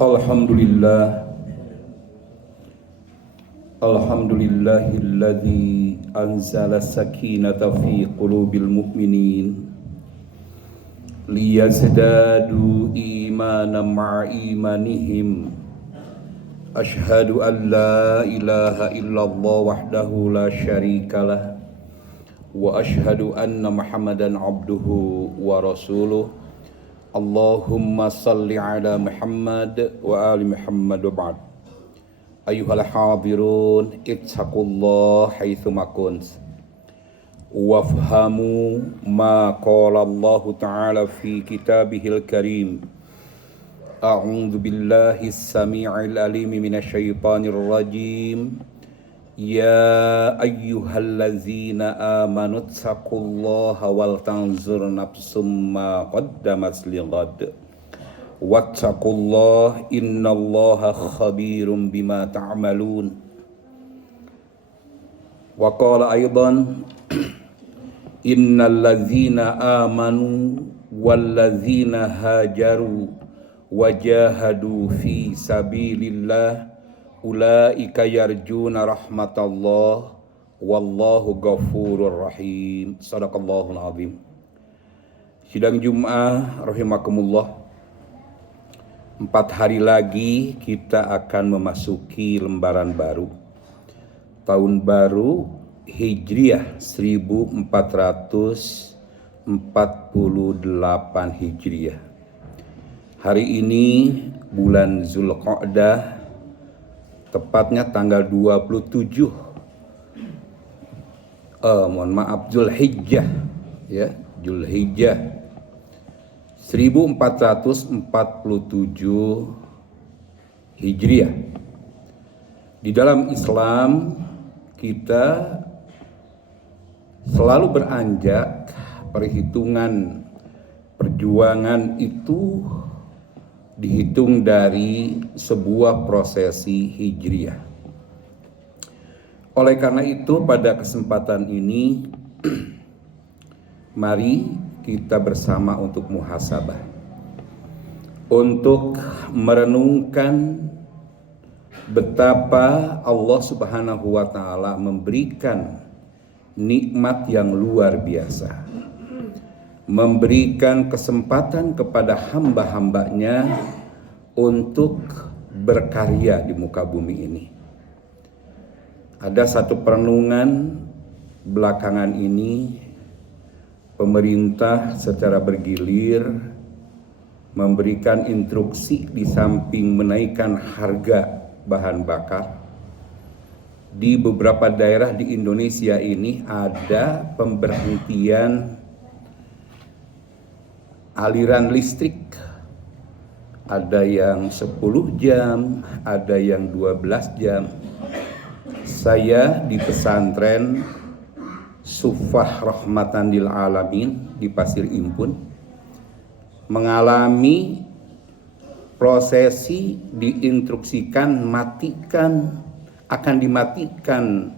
Alhamdulillah, alhamdulillahilladzi anzala sakinata fi qulubil mu'minin liyazdadu imanan ma'a imanihim. Ashhadu an la ilaha illallah wahdahu la syarikalah wa ashhadu anna Muhammadan abduhu wa rasuluh. Allahumma salli ala Muhammad wa ali Muhammad wa ba'd. Ayyuhal hadirun, ittaqullah haitsuma kuntum wafhamu ma qala Allah ta'ala fi kitabihil karim. A'udzu billahi as-sami'il alim minasyaitonir rajim. Ya ayyuhallazina amanu taqullaha wal tanzur nafsum ma qaddamat lighad wattaqullaha innallaha khabirum bima ta'malun. Wa qala aidan innallazina amanu wallazina hajaru wajahadu fi sabilillah ulaika yarjuna rahmatallah wallahu ghafurur rahim. Shadaqallahul azim. Sidang Jum'ah rahimakumullah. 4 hari lagi kita akan memasuki lembaran baru. Tahun baru Hijriah 1448 Hijriah. Hari ini bulan Zulqa'dah, tepatnya tanggal 27 Zulhijjah, ya, Zulhijjah 1447 Hijriah. Di dalam Islam kita selalu beranjak perhitungan perjuangan itu dihitung dari sebuah prosesi hijriah. Oleh karena itu pada kesempatan ini mari kita bersama untuk muhasabah, untuk merenungkan betapa Allah Subhanahu wa taala memberikan nikmat yang luar biasa, memberikan kesempatan kepada hamba-hambanya untuk berkarya di muka bumi ini. Ada satu perenungan belakangan ini, pemerintah secara bergilir memberikan instruksi di samping menaikkan harga bahan bakar. Di beberapa daerah di Indonesia ini ada pemberhentian aliran listrik, ada yang 10 jam, ada yang 12 jam. Saya di pesantren Sufah Rahmatan lil Alamin di Pasir Impun mengalami prosesi diinstruksikan akan dimatikan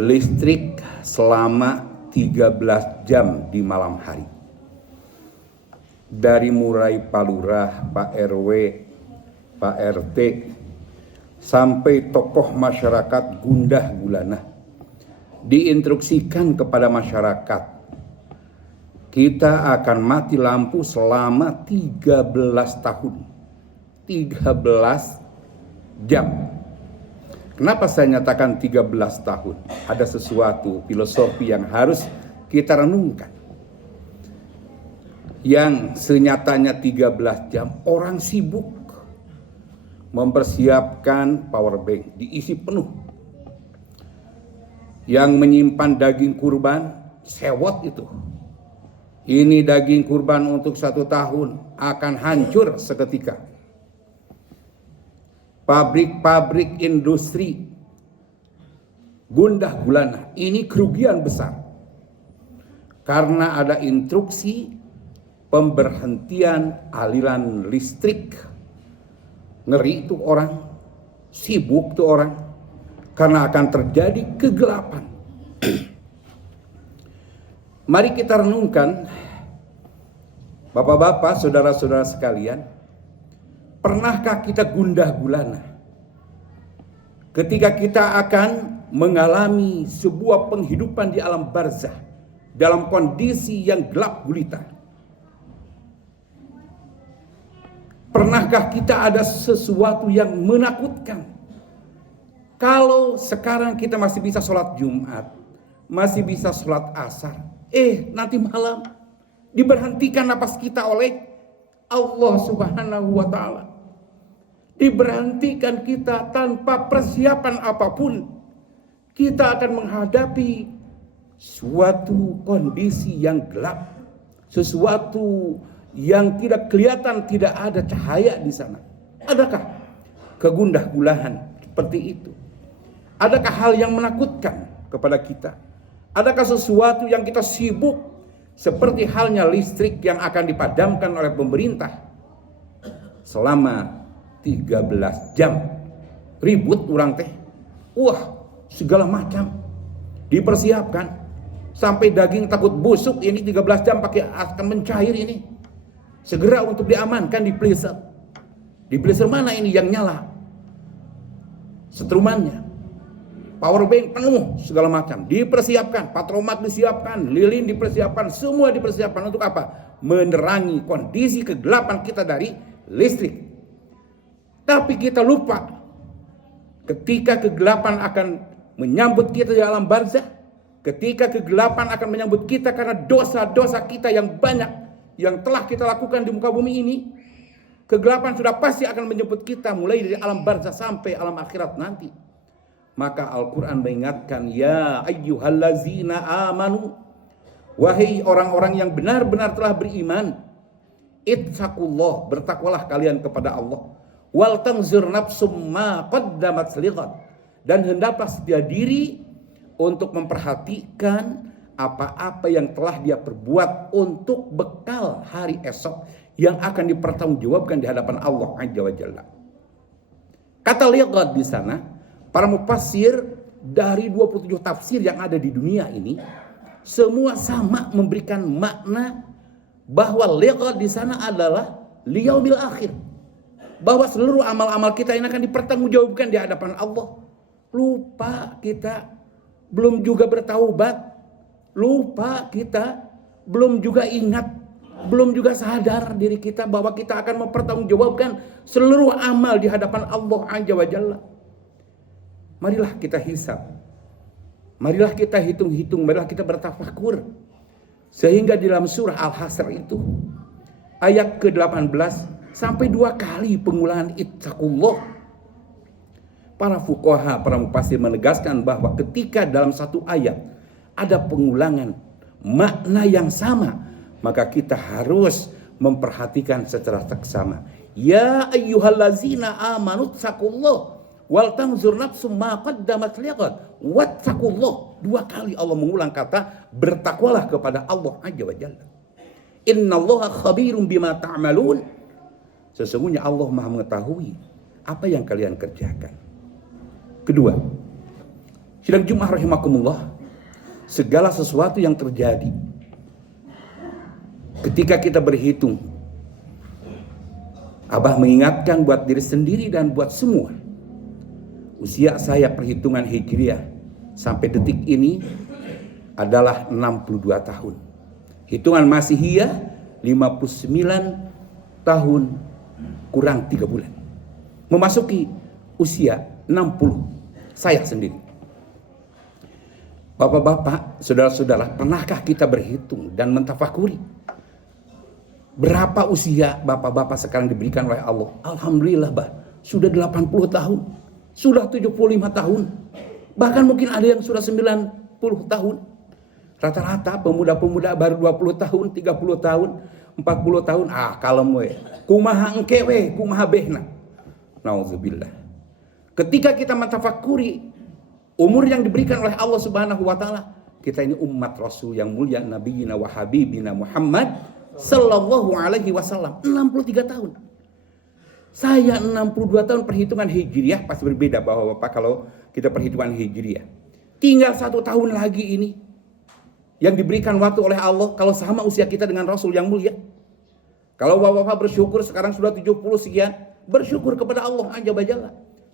listrik selama 13 jam di malam hari. Dari mulai Pak Lurah, Pak RW, Pak RT, sampai tokoh masyarakat gundah gulana diinstruksikan kepada masyarakat, kita akan mati lampu selama 13 tahun, 13 jam. Kenapa saya nyatakan 13 tahun? Ada sesuatu filosofi yang harus kita renungkan. Yang senyatanya 13 jam orang sibuk mempersiapkan power bank diisi penuh. Yang menyimpan daging kurban sewot itu. Ini daging kurban untuk 1 tahun akan hancur seketika. Pabrik-pabrik industri gundah gulana. Ini kerugian besar. Karena ada instruksi pemberhentian aliran listrik. Ngeri itu orang, sibuk tuh orang, karena akan terjadi kegelapan. Mari kita renungkan, bapak-bapak, saudara-saudara sekalian, Pernahkah kita gundah gulana ketika kita akan mengalami sebuah penghidupan di alam barzah dalam kondisi yang gelap gulita? Pernahkah kita ada sesuatu yang menakutkan? Kalau sekarang kita masih bisa sholat Jumat, masih bisa sholat asar, nanti malam diberhentikan napas kita oleh Allah Subhanahu wa Ta'ala. Diberhentikan kita tanpa persiapan apapun. Kita akan menghadapi suatu kondisi yang gelap, sesuatu yang tidak kelihatan, tidak ada cahaya di sana. Adakah kegundah gulahan seperti itu? Adakah hal yang menakutkan kepada kita? Adakah sesuatu yang kita sibuk seperti halnya listrik yang akan dipadamkan oleh pemerintah selama 13 jam? Ribut orang teh. Wah, segala macam dipersiapkan. Sampai daging takut busuk ini 13 jam akan mencair ini. Segera untuk diamankan di freezer. Di freezer mana ini yang nyala? Setrumannya. Power bank penuh segala macam. Dipersiapkan, patromak disiapkan, lilin dipersiapkan, semua dipersiapkan untuk apa? Menerangi kondisi kegelapan kita dari listrik. Tapi kita lupa ketika kegelapan akan menyambut kita di alam barzah, ketika kegelapan akan menyambut kita karena dosa-dosa kita yang banyak yang telah kita lakukan di muka bumi ini, kegelapan sudah pasti akan menjemput kita mulai dari alam barzah sampai alam akhirat nanti. Maka Al-Quran mengingatkan, ya ayyuhallazina amanu, wahai orang-orang yang benar-benar telah beriman, ittaqullah, bertakwalah kalian kepada Allah, wal tanzur nafsum ma qaddamat lighad, dan hendaklah sedia diri untuk memperhatikan apa-apa yang telah dia perbuat untuk bekal hari esok yang akan dipertanggungjawabkan di hadapan Allah Azza wa Jalla. Kata lighad di sana, para mufassir dari 27 tafsir yang ada di dunia ini semua sama memberikan makna bahwa lighad di sana adalah liyaumil akhir, bahwa seluruh amal-amal kita ini akan dipertanggungjawabkan di hadapan Allah. Lupa kita belum juga bertaubat, lupa kita belum juga ingat, belum juga sadar diri kita bahwa kita akan mempertanggungjawabkan seluruh amal di hadapan Allah Azza wa Jalla. Marilah kita hisab, marilah kita hitung-hitung, marilah kita bertafakur. Sehingga di dalam surah Al-Hasr itu ayat ke-18 sampai 2 kali pengulangan ittaqullah. Para fuqaha, para mufassir menegaskan bahwa ketika dalam satu ayat ada pengulangan makna yang sama, maka kita harus memperhatikan secara seksama. Ya ayyuhallazina amanu taqullah wal tanzur nafsum ma qaddamat lighad wattaqullah. 2 kali Allah mengulang kata bertakwalah kepada Allah Azza wa Jalla. Innallaha khabirum bima ta'malun. Sesungguhnya Allah Maha mengetahui apa yang kalian kerjakan. Kedua, sidang Jumat rahimakumullah, segala sesuatu yang terjadi ketika kita berhitung, Abah mengingatkan buat diri sendiri dan buat semua, usia saya perhitungan hijriah sampai detik ini adalah 62 tahun. Hitungan Masihiyah 59 tahun kurang 3 bulan. Memasuki usia 60 saya sendiri. Bapak-bapak, saudara-saudara, pernahkah kita berhitung dan mentafakuri berapa usia bapak-bapak sekarang diberikan oleh Allah? Alhamdulillah, bah, sudah 80 tahun, sudah 75 tahun, bahkan mungkin ada yang sudah 90 tahun. Rata-rata pemuda-pemuda baru 20 tahun, 30 tahun, 40 tahun. Kalem we. Kumaha engke we, kumaha behna. Nauzubillah. Ketika kita mentafakuri umur yang diberikan oleh Allah Subhanahu wa Ta'ala, kita ini umat Rasul yang mulia, Nabiyina wa Habibina Muhammad sallallahu alaihi wasallam, 63 tahun. Saya 62 tahun, perhitungan hijriah pasti berbeda Bapak-bapak kalau kita perhitungan hijriah. Tinggal 1 tahun lagi ini yang diberikan waktu oleh Allah kalau sama usia kita dengan Rasul yang mulia. Kalau Bapak-bapak bersyukur sekarang sudah 70 sekian, bersyukur kepada Allah Azza wa Jalla.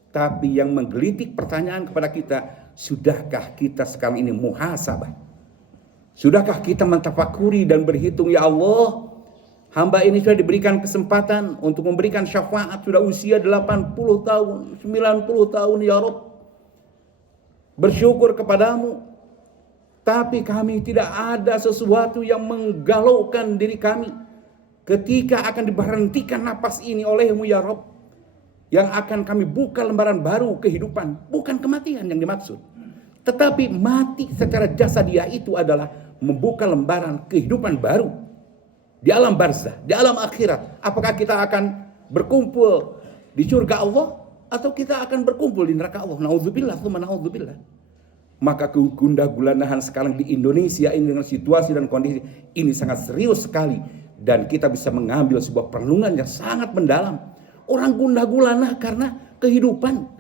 Tapi yang menggelitik pertanyaan kepada kita, sudahkah kita sekarang ini muhasabah? Sudahkah kita mentafakuri dan berhitung, ya Allah, hamba ini sudah diberikan kesempatan untuk memberikan syafaat, sudah usia 80 tahun, 90 tahun, ya Rabb. Bersyukur kepadamu, tapi kami tidak ada sesuatu yang menggalaukan diri kami ketika akan diberhentikan napas ini olehmu, ya Rabb, yang akan kami buka lembaran baru kehidupan. Bukan kematian yang dimaksud, tetapi mati secara jasadiah itu adalah membuka lembaran kehidupan baru di alam barzah, di alam akhirat. Apakah kita akan berkumpul di surga Allah atau kita akan berkumpul di neraka Allah? Nauzubillah, tsumma nauzubillah. Maka kegundah gulanahan sekarang di Indonesia ini dengan situasi dan kondisi ini sangat serius sekali, dan kita bisa mengambil sebuah perenungan yang sangat mendalam. Orang gundah gulana karena kehidupan,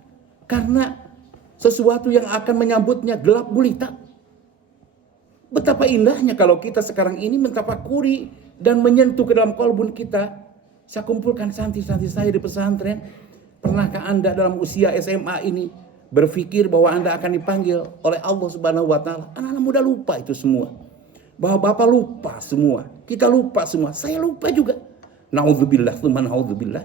karena sesuatu yang akan menyambutnya gelap gulita. Betapa indahnya kalau kita sekarang ini mentafakuri dan menyentuh ke dalam kolbun kita. Saya kumpulkan santri-santri saya di pesantren. Pernahkah Anda dalam usia SMA ini berpikir bahwa Anda akan dipanggil oleh Allah Subhanahu wa Ta'ala? Anak-anak muda lupa itu semua. Bahwa Bapak lupa semua, kita lupa semua, saya lupa juga. Nauzubillah, tsumma nauzubillah.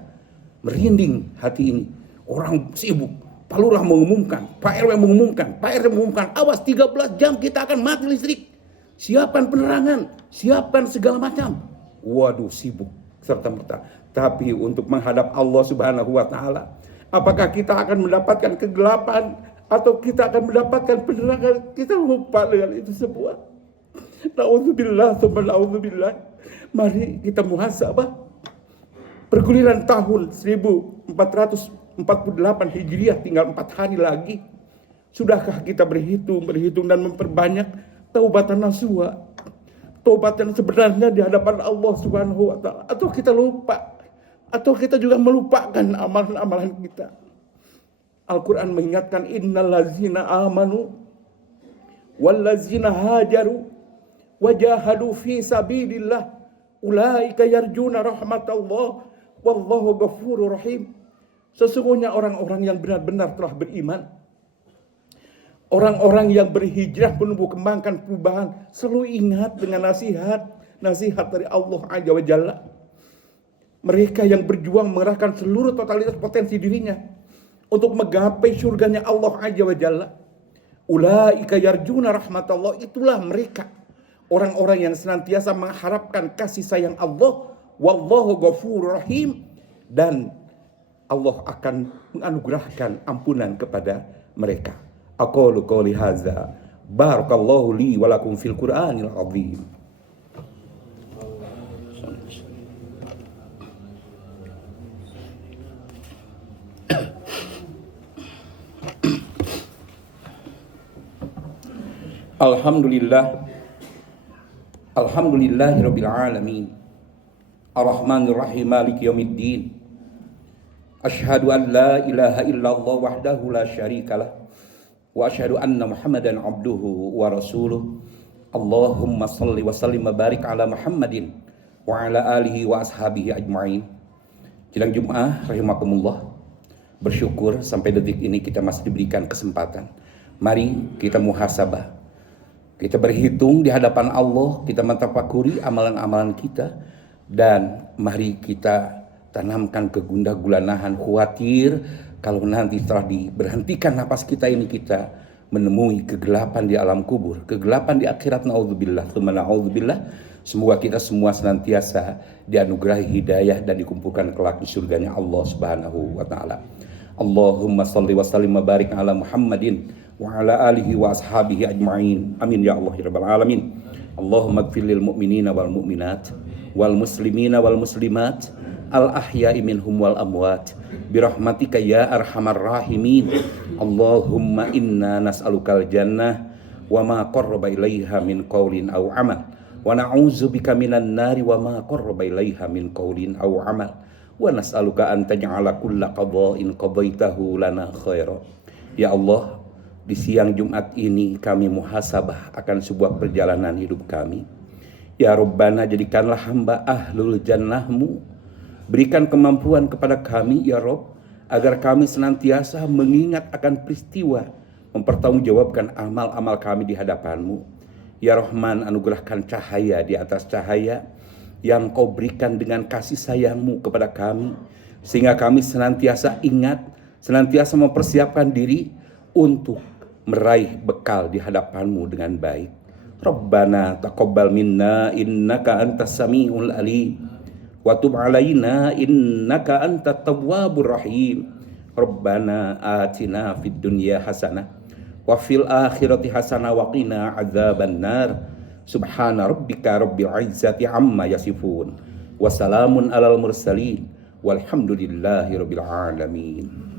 Merinding hati ini. Orang sibuk, Pak Lurah mengumumkan, Pak RW mengumumkan, Pak RT mengumumkan, awas 13 jam kita akan mati listrik. Siapkan penerangan, siapkan segala macam. Waduh, sibuk serta-merta. Tapi untuk menghadap Allah Subhanahu wa Ta'ala, apakah kita akan mendapatkan kegelapan atau kita akan mendapatkan penerangan? Kita lupa dengan itu semua. Na'udzubillah, tsumma na'udzubillah. Mari kita muhasabah. Perguliran tahun 1448 Hijriah tinggal 4 hari lagi. Sudahkah kita berhitung dan memperbanyak taubatan nasuha, taubat yang sebenarnya di hadapan Allah Subhanahu wa Ta'ala? Atau kita lupa, atau kita juga melupakan amalan-amalan kita. Al-Quran mengingatkan, innal ladzina amanu wal ladzina hajaru wajahadu fi sabilillah ulaika yarjuna rahmatallah wallahu ghafurur rahim. Sesungguhnya orang-orang yang benar-benar telah beriman, orang-orang yang berhijrah menumbuh kembangkan perubahan, selalu ingat dengan nasihat dari Allah Azza wa Jalla. Mereka yang berjuang mengerahkan seluruh totalitas potensi dirinya untuk menggapai surganya Allah Azza wa Jalla. Ulaika yarjuna rahmatallah, itulah mereka, orang-orang yang senantiasa mengharapkan kasih sayang Allah. Wallahu ghafurur rahim, dan Allah akan menganugerahkan ampunan kepada mereka. Aqulu qouli hadza, barakallahu li wa lakum fil Qur'anil azim. Alhamdulillahirabbil alamin. Ar-Rahmanir Rahim, Maliki yaumiddin. Asyhadu an la ilaha illallah wahdahu la syarikalah wa asyhadu anna Muhammadan abduhu wa rasuluh. Allahumma shalli wa sallim wa barik ala Muhammadin wa ala alihi wa ashabihi ajma'in. Jelang Jumat rahimakumullah, bersyukur sampai detik ini kita masih diberikan kesempatan. Mari kita muhasabah, kita berhitung di hadapan Allah, kita mentafakuri amalan-amalan kita, dan mari kita tanamkan kegundah gulanahan khawatir kalau nanti setelah diberhentikan napas kita ini kita menemui kegelapan di alam kubur, kegelapan di akhirat. Naudzubillah, tsumma naudzubillah. Semoga kita semua senantiasa dianugerahi hidayah dan dikumpulkan kelak di surganya Allah Subhanahu wa Ta'ala. Allahumma shalli wa sallim wa barik ala Muhammadin wa ala alihi wa ashabihi ajma'in. Amin ya Allah ya rabbal alamin. Allahumma ighfir lil mu'minina wal mu'minat wal muslimina wal muslimat al ahya'i minhum wal amwat birahmatika ya arhamar rahimin. Allahumma inna nas'alukal jannah wa ma qarraba ilaiha min qaulin aw amal wa na'udzubika minan nari wa ma qarraba ilaiha min qaulin aw amal wa nas'aluka an taj'ala kulla qada'in qadaitahu lana khaira. Ya Allah, di siang Jumat ini kami muhasabah akan sebuah perjalanan hidup kami. Ya Rabbana, jadikanlah hamba ahlul jannahmu, Berikan kemampuan kepada kami ya Rob, agar kami senantiasa mengingat akan peristiwa, mempertanggungjawabkan amal-amal kami di hadapan-Mu. Ya Rahman, anugerahkan cahaya di atas cahaya yang Kau berikan dengan kasih sayang-Mu kepada kami, sehingga kami senantiasa ingat, senantiasa mempersiapkan diri untuk meraih bekal di hadapan-Mu dengan baik. Rabbana taqabbal minna innaka antas samiul alim wa tub alaina innaka antat tawwabur rahim. Rabbana atina fid dunya hasanah wa fil akhirati hasanah wa qina adzabannar. Subhana rabbika rabbil izzati amma yasifun wa salamun alal mursalin walhamdulillahi rabbil alamin.